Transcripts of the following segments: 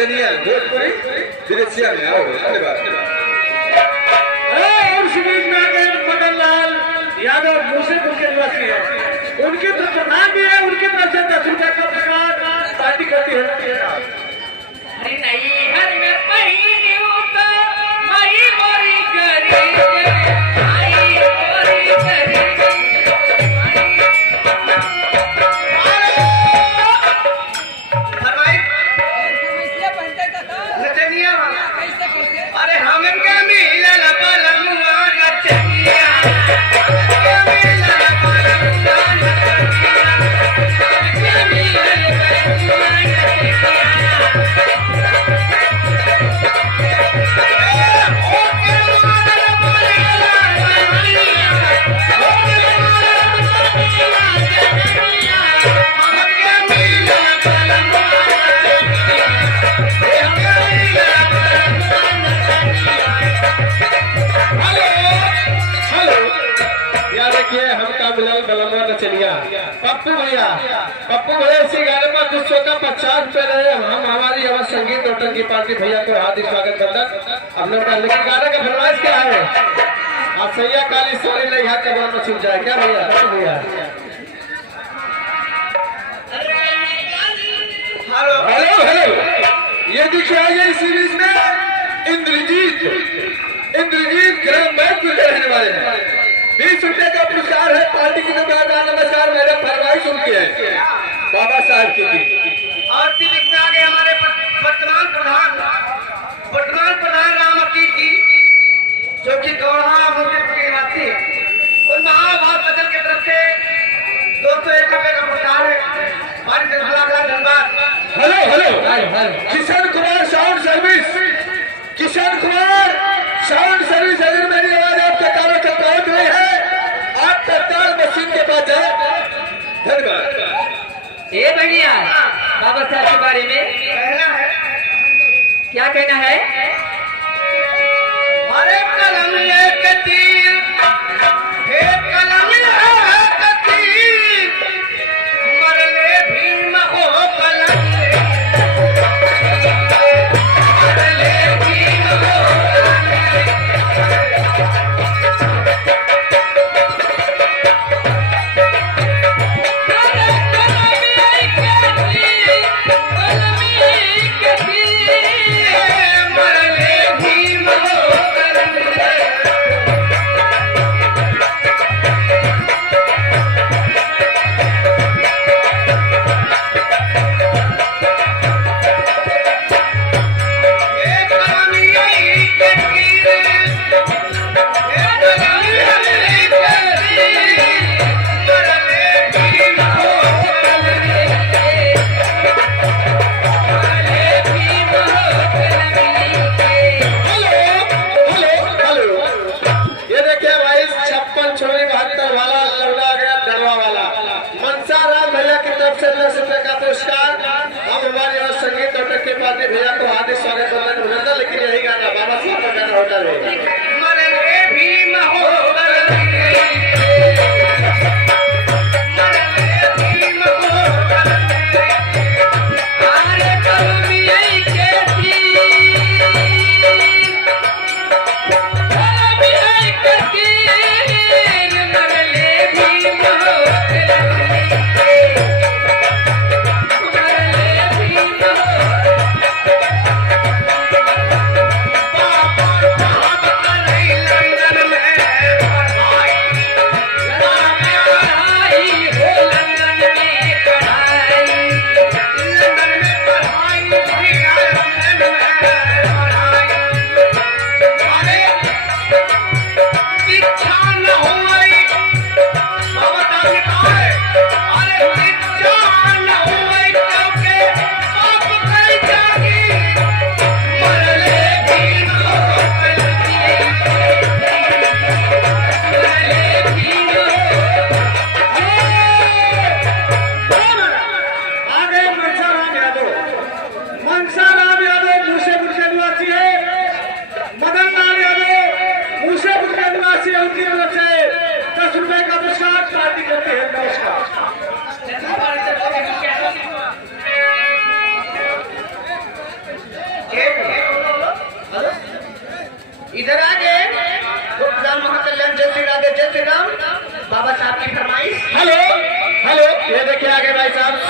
नचनिया भोजपुरी विदेशिया में आओ। धन्यवाद। और सीरीज में आगे मदन लाल यादव मूसेपुर के निवासी है, उनकी तरफ से नाम भी है, उनकी तरफ से 10 रुपए का पुरस्कार पार्टी करती है। पप्पू भैया इसी गाने पर कुछ का 50 रुपए रहे। हम हमारी आवाज संगीत नौटंकी पार्टी भैया को हार्दिक स्वागत करता। अब लोग लेकिन गाने का फरमाइश क्या है? आप सैया काली सोनी नहीं हाथ का बड़ा छूट जाए क्या भैया? भैया हेलो हेलो, ये देखिए आइए सीरीज में इंद्रजीत ग्राम बैंक में रहने वाले हैं। 20 रुपए का पुरस्कार है पार्टी की नमस्कार। मेरे फरमाइश उनकी है बाबा साहब की। और तिलक में आगे हमारे वर्तमान प्रधान राम अतीत जी, जो कि गौड़ा मूर्तिपुर के निवासी है, उन महाभारत बचन की तरफ से 201 रुपए का पुरस्कार है। हमारी धन्यवाद। Hello Kishan Kumar sound service अगर मेरी आवाज आपके कानों तक पहुंच रही है, आप तत्काल मशीन के पास जाए। धन्यवाद। ए भैया बाबा साहब के बारे में कहना है, क्या कहना है? हरे कलम एक तीर, हे कलम एक तीर, मरले भीम हो कलम, मरले भीम हो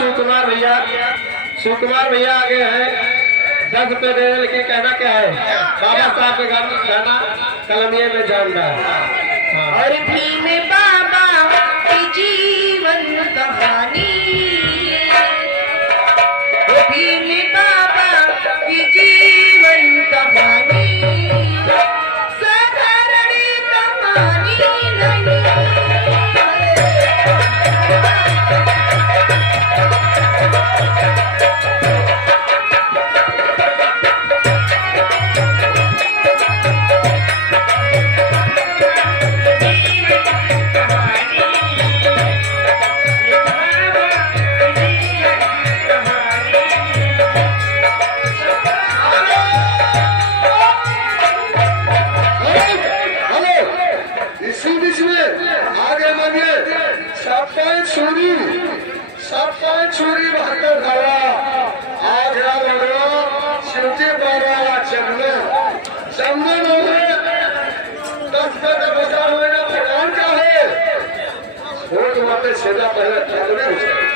शिव कुमार भैया आगे हैं 10 रुपए दे रहे, लेकिन कहना क्या है बाबा साहब के गाना कलमिये में जानना है। और भीम बाबा की जीवन कहानी, भीम बाबा की जीवन कहानी साधारण कहानी नहीं। इसी बीच में आगे मांगे साप्ताहिक सूरी 72 धारा आगरा लड़ो शिवजी बाबा चंदन हो गए 10 रुपए का प्रचार होगा। प्रधान क्या है वोट माते सीधा पहले